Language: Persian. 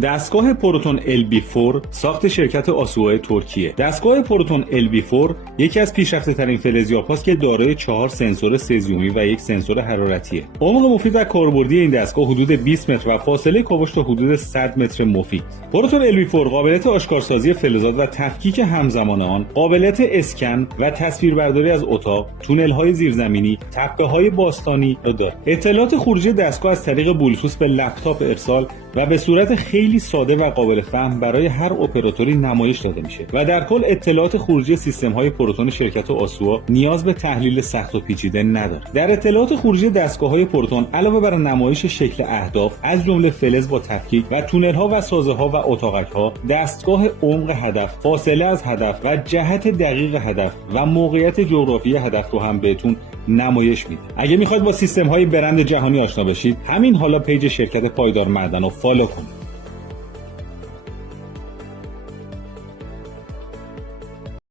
دستگاه پروتون LB4 ساخت شرکت آسوآ ترکیه. دستگاه پروتون LB4 یکی از پیشرفته‌ترین فلزیاب‌هاست که دارای 4 سنسور سزیومی و یک سنسور حرارتیه. عمق مفید و کاربردی این دستگاه حدود 20 متر و فاصله کاوش تا حدود 100 متر مفید. پروتون LB4 قابلیت آشکارسازی فلزات و تفکیک همزمان آن، قابلیت اسکن و تصویربرداری از اتاق، تونل‌های زیرزمینی، تپه‌های باستانی دارد. اطلاعات خروجی دستگاه از طریق بلوتوث به لپتاپ ارسال و به صورت خیلی ساده و قابل فهم برای هر اپراتوری نمایش داده میشه و در کل اطلاعات خروجی سیستم‌های پروتون شرکت آسوآ نیاز به تحلیل سخت و پیچیده نداره. در اطلاعات خروجی دستگاه‌های پروتون علاوه بر نمایش شکل اهداف از جمله فلز با تفکیک و تونل‌ها و سازه‌ها و اتاقک‌ها، دستگاه عمق هدف، فاصله از هدف و جهت دقیق هدف و موقعیت جغرافیایی هدف رو هم بهتون نمایش میده. اگه میخواید با سیستم‌های برند جهانی آشنا بشید، همین حالا پیج شرکت پایدار معدن رو فالو کنید.